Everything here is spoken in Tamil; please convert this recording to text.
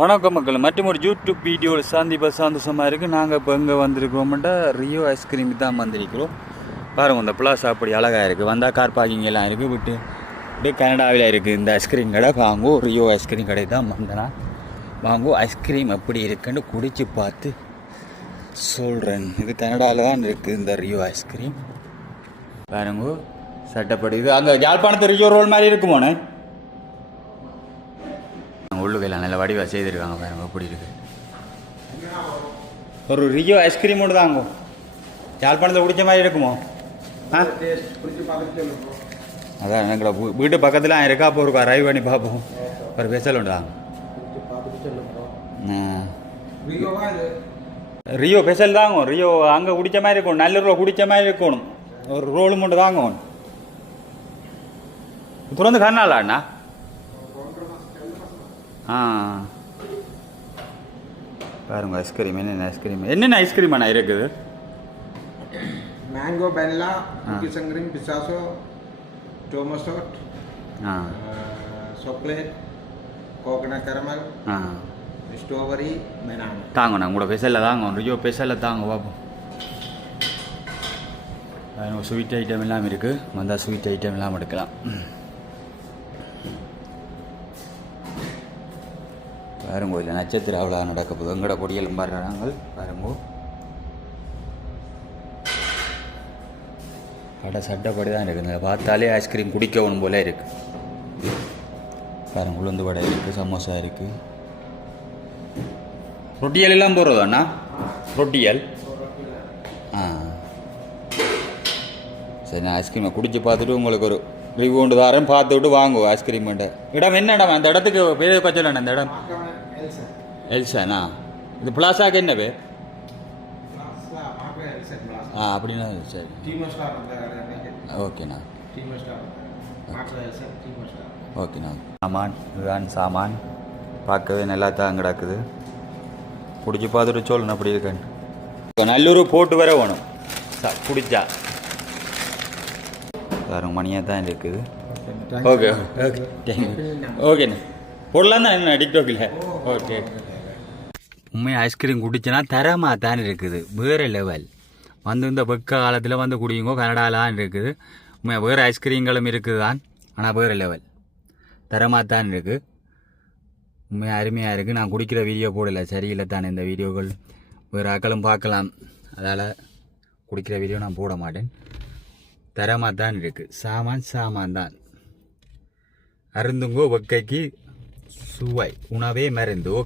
வணக்கம் மக்கள், மற்றும் ஒரு யூடியூப் வீடியோவில் சந்தோஷமாக இருக்குது. நாங்கள் இப்போ எங்கே வந்திருக்கிறோம்ட்டா ரியோ ஐஸ்கிரீம் தான் வந்திருக்கிறோம். பாருங்கள், இந்த பிளாஸா அப்படி அழகாக இருக்குது. வந்தால் கார் பார்க்கிங் எல்லாம் இருக்குது. விட்டு இப்படியே கனடாவில் இருக்குது இந்த ஐஸ்கிரீம் கடை. வாங்கோ, ரியோ ஐஸ்கிரீம் கடை தான் வந்தேன்னா. வாங்கோ, ஐஸ்கிரீம் எப்படி இருக்குன்னு குடித்து பார்த்து சொல்கிறேன். இது கனடாவில் தான் இருக்குது இந்த ரியோ ஐஸ்கிரீம். பாருங்கோ, சட்டப்படி இது அங்கே யாழ்ப்பாணத்து ரியோ ரோல் மாதிரி இருக்குமோண்ணே. உள்ளுக்கையில் நல்ல வடிவாக செய்திருக்காங்க. பாருங்க எப்படி இருக்குது. ஒரு ரியோ ஐஸ்கிரீம் ஒன்று தாங்க யாழ்ப்பாணத்தில் குடித்த மாதிரி இருக்குமோ? அதான் எங்களை வீட்டு பக்கத்தில் இருக்கா. அப்போ ஒரு ரைவ் பண்ணி பார்ப்போம். ஒரு ஸ்பெஷல் உண்டு தாங்க. ரியோ ஸ்பெஷல் தாங்க. ரியோ அங்கே குடித்த மாதிரி இருக்கணும். நல்ல ரூபா குடித்த மாதிரி இருக்கணும். ஒரு ரோலு மட்டும் தாங்க துறந்து கண்ணாலாண்ணா. பாருங்க ஐஸ்கிரீம். என்னென்ன ஐஸ்கிரீம் அண்ணா இருக்குது? Mango vanilla, cookies and cream, pistachio, டோமோசோட், chocolate, coconut caramel, strawberry, banana. தாங்கண்ணா உங்களோட ஸ்பெஷலில் தாங்க. ரியோ ஸ்பெஷலில் தாங்க பார்ப்போம். ஸ்வீட் ஐட்டம் எல்லாம் இருக்குது. வந்தால் ஸ்வீட் ஐட்டம் எல்லாம் எடுக்கலாம். பாருங்கோ, இல்லை நட்சத்திர அவ்வளோ நடக்க போகுது. எங்கட பொடியலும் பாடுறாங்க. பாருங்கோ, கடை சட்டப்படி தான் இருக்குதுங்க. பார்த்தாலே ஐஸ்கிரீம் குடிக்கணும் போல இருக்குது. பாருங்க, உளுந்து வடை இருக்குது, சமோசா இருக்குது. ரொட்டியல் எல்லாம் போடுறதாண்ணா? ரொட்டியல். சரி, நான் ஐஸ்கிரீமை குடிச்சு பார்த்துட்டு உங்களுக்கு ஒரு ரிவ்யூ ஒன்று தாரேன். பார்த்துட்டு வாங்குவோம் ஐஸ்கிரீம்கிட்ட. இடம் என்ன இடம்? அந்த இடத்துக்கு பேர் பச்சலண்ணா. அந்த இடம் எல்சாண்ணா. இது பிளாஸாக்கு என்ன பேர்? அப்படின்னா சரி, ஓகேண்ணா. ஓகேண்ணா. சாமான் இதுதான் சாமான். பார்க்கவே நல்லா தான் கிடக்குது. குடிச்சு பார்த்துட்டு சொல்லணும் அப்படி இருக்கேன். நல்லூர் போட்டு வர வேணும் குடிச்சா. வேறு மணியாக தான் இருக்குது. ஓகே ஓகே ஓகேண்ணா. போடலாம் தான் என்ன டிக்டாக்கில். ஓகே. உண்மையாக ஐஸ்கிரீம் குடிச்சுன்னா தரமாக தான் இருக்குது. வேறு லெவல். வந்து இந்த வெக்க காலத்தில் வந்து குடிங்கோ. கனடாலாம் இருக்குது. உண்மையாக வேறு ஐஸ்கிரீம்களும் இருக்குது தான். ஆனால் வேறு லெவல் தரமாக தான் இருக்குது. உண்மையாக அருமையாக இருக்குது. நான் குடிக்கிற வீடியோ போடலை, சரியில்லை தானே இந்த வீடியோக்கள். வேறு ஆக்களும் பார்க்கலாம். அதால் குடிக்கிற வீடியோ நான் போட மாட்டேன். தரமாக தான் இருக்குது. சாமான் தான். அருந்துங்கோ வெக்கைக்கு சுவை, உணவே மருந்து.